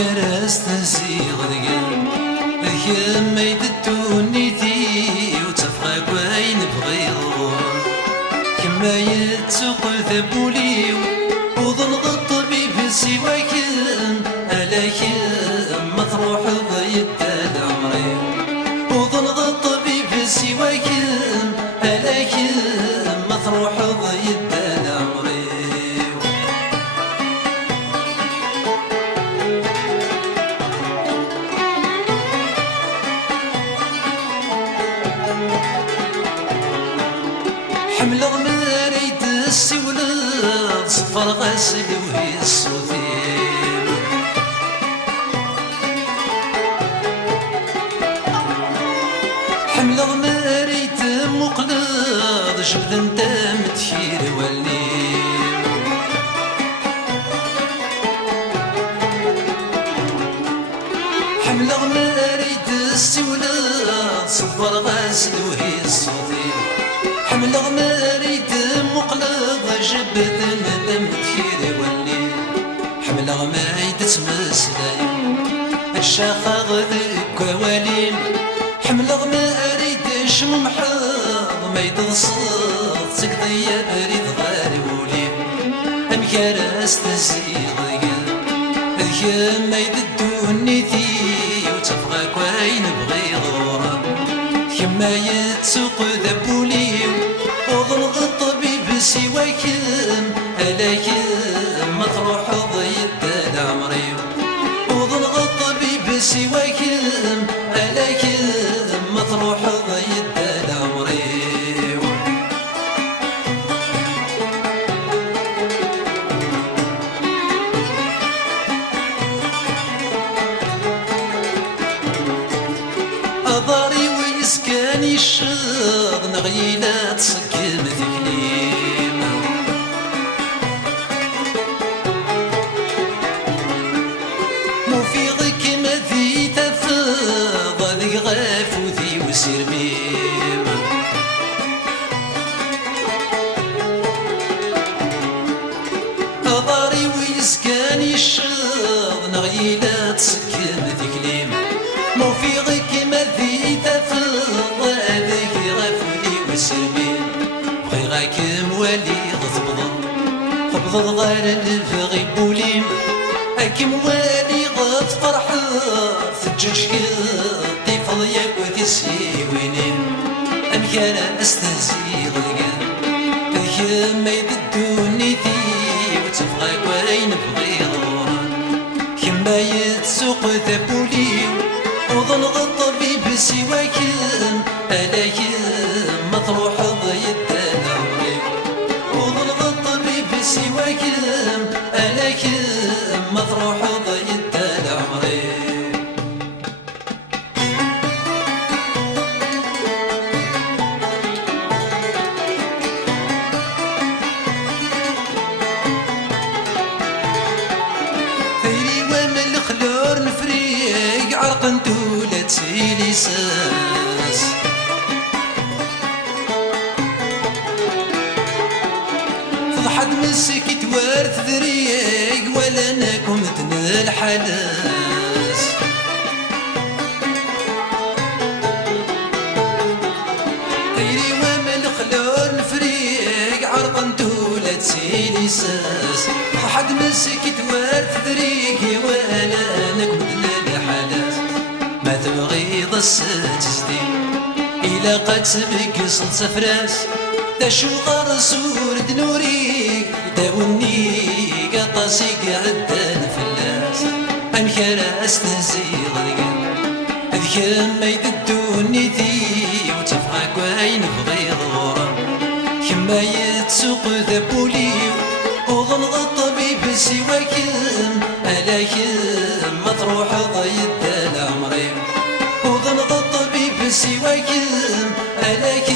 كرست زيغ ذقن ذكي ما يددوني ذي وتفغى وين بغيض كما يتسوق ذبولي وظن الطبيب سواك ألاك مطروح ضيد العمري وظن الطبيب سواك ألاك مطروح ضيد العمري حمل غماريد السولاد صفر غاسل وهي الصوتين حمل غماريد مقلاد جبد انت متشير والليل حمل غماريد السولاد صفر غاسل وهي الصوتين حمل غماريد مقلب جبد ندم تخيري والليل حمل غماريد تمسلاي الشاخة غذك واليم حمل غماريد شم محاض ما يتصل تقضي بريد غالي وليم أمكارس تزيغ ذي ما يددوني ذي وتفغاك وين بغيض كما يتسوق ذبولي وظن الطبيب سواك ألاك مطروح ضيد العمري وظن الطبيب سواك ألاك مطروح ضيد العمري أضاري ويسكاني الشغ نغيلة تسكم ذكليم موفيغك ما ذي تفاض ذي غاف وذي وسير ميم أضاري ويسكاني الشغ نغيلة تسكم ذكليم موفيغك ما ذي تفاض ذي غاف وذي وسير ميم بغي غاك موالي غض غير الفغي بوليم أكم والي غض فرحة تجيك طفل ياك وذي سيوينين أم كان أستهزي غلقان ذي ما يددوني ذي وتفغاك وين بغي غوران كما يتسوق ذبولي وظن الطبيب سواك ألاك مطروح ضيد العمري وظن الطبيب سواك ألاك مطروح ضيد العمري ثيري ومن الخلور نفريق عرق ندولة لساس فضحت مسك توارث ذريق ولا ناكم تنال حلاس ثيري ومن الخلور نفريق عرق ندولة لساس فضحت مسك توارث ذريق ولا ناكم تنال حلاس ما تبغيض السجدي إلا قد سبق صلت سفراس داشو غرسور دنوريك داوني قطاسي قعدان فلاس أمكار أستهزي غلقان ذيك ما يددوني ذي وتفغاك وين بغي غورا كما يتسوق ذبولي وظن الطبيب سواك ألاك مطروح ضيد العمري وظن الطبيب سواك ألاك